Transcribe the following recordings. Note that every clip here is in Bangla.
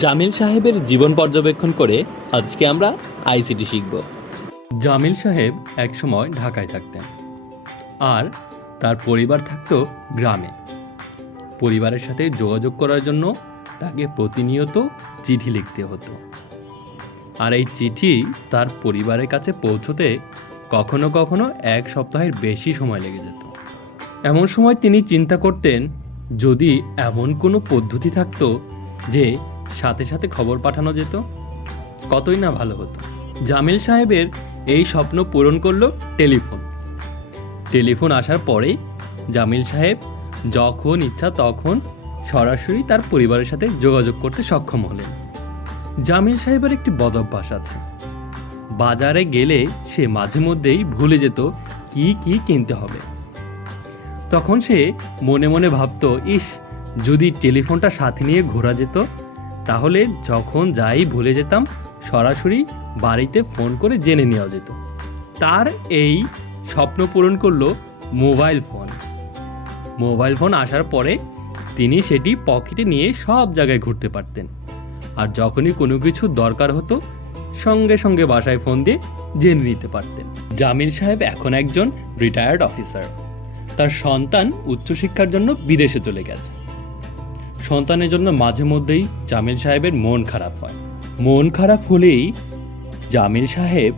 জামিল সাহেবের জীবন পর্যবেক্ষণ করে আজকে আমরা আইসিটি শিখব। জামিল সাহেব একসময় ঢাকায় থাকতেন আর তার পরিবার থাকতো গ্রামে। পরিবারের সাথে যোগাযোগ করার জন্য তাকে প্রতিনিয়ত চিঠি লিখতে হতো, আর এই চিঠি তার পরিবারের কাছে পৌঁছতে কখনো কখনো এক সপ্তাহের বেশি সময় লেগে যেত। এমন সময় তিনি চিন্তা করতেন, যদি এমন কোনো পদ্ধতি থাকতো যে সাথে সাথে খবর পাঠানো যেত, কতই না ভালো হতো। জামিল সাহেবের এই স্বপ্ন পূরণ করলো টেলিফোন আসার পরেই জামিল সাহেব যখন ইচ্ছা তখন সরাসরি তার পরিবারের সাথে যোগাযোগ করতে সক্ষম হলেন। জামিল সাহেবের একটি বদ অভ্যাস আছে, বাজারে গেলে সে মাঝে মধ্যেই ভুলে যেত কি কি কিনতে হবে। তখন সে মনে মনে ভাবতো, ইস, যদি টেলিফোনটা সাথে নিয়ে ঘোরা যেত, তাহলে যখন যাই ভুলে যেতাম সরাসরি বাড়িতে ফোন করে জেনে নেওয়া যেত। তার এই স্বপ্ন পূরণ করলো মোবাইল ফোন আসার পরে তিনি সেটি পকেটে নিয়ে সব জায়গায় ঘুরতে পারতেন, আর যখনই কোনো কিছু দরকার হতো সঙ্গে সঙ্গে বাসায় ফোন দিয়ে জেনে নিতে পারতেন। জামিল সাহেব এখন একজন রিটায়ার্ড অফিসার। তার সন্তান উচ্চশিক্ষার জন্য বিদেশে চলে গেছে। সন্তানের জন্য মাঝে মধ্যেই জামিল সাহেবের মন খারাপ হয়। মন খারাপ হলেই জামিল সাহেব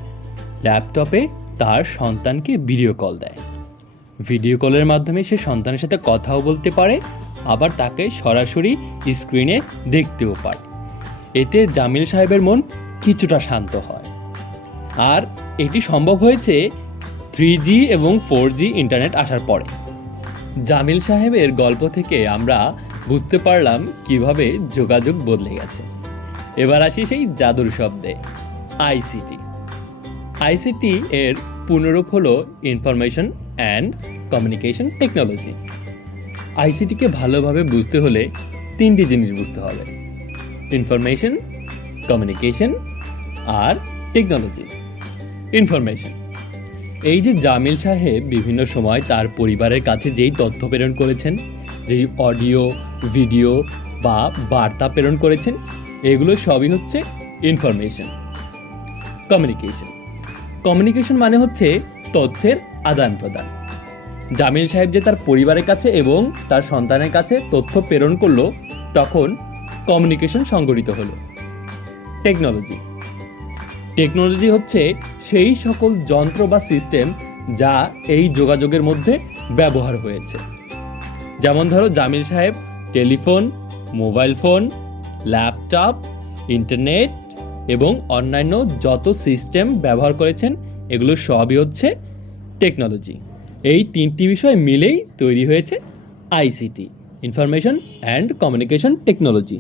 ল্যাপটপে তার সন্তানকে ভিডিও কল দেয়। ভিডিও কলের মাধ্যমে সে সন্তানের সাথে কথাও বলতে পারে, আবার তাকে সরাসরি স্ক্রিনে দেখতেও পারে। এতে জামিল সাহেবের মন কিছুটা শান্ত হয়। আর এটি সম্ভব হয়েছে 3G এবং 4G ইন্টারনেট আসার পরে। জামিল সাহেবের গল্প থেকে আমরা বুঝতে পারলাম কিভাবে যোগাযোগ বদলে গেছে। এবার আসি সেই জাদুর শব্দে, আইসিটি এর পুনরূপ হলো ইনফরমেশন অ্যান্ড কমিউনিকেশন টেকনোলজি। আইসিটিকে ভালোভাবে বুঝতে হলে 3টি জিনিস বুঝতে হবে: ইনফরমেশন, কমিউনিকেশন আর টেকনোলজি। ইনফরমেশন, এই যে জামিল সাহেব বিভিন্ন সময় তার পরিবারের কাছে যেই তথ্য প্রেরণ করেছেন, যেই অডিও, ভিডিও বা বার্তা প্রেরণ করেছেন, এগুলো সবই হচ্ছে ইনফরমেশন। কমিউনিকেশন মানে হচ্ছে তথ্যের আদান প্রদান। জামিল সাহেব যে তার পরিবারের কাছে এবং তার সন্তানের কাছে তথ্য প্রেরণ করলো, তখন কমিউনিকেশন সংঘটিত হলো। টেকনোলজি হচ্ছে সেই সকল যন্ত্র বা সিস্টেম যা এই যোগাযোগের মধ্যে ব্যবহার হয়েছে। যেমন ধরো, জামিল সাহেব telephone, mobile phone, laptop, internet এবং অন্যান্য যত সিস্টেম ব্যবহার করেছেন, এগুলো সবই হচ্ছে টেকনোলজি। এই 3টি বিষয় মিলেই তৈরি হয়েছে ICT, information and communication technology.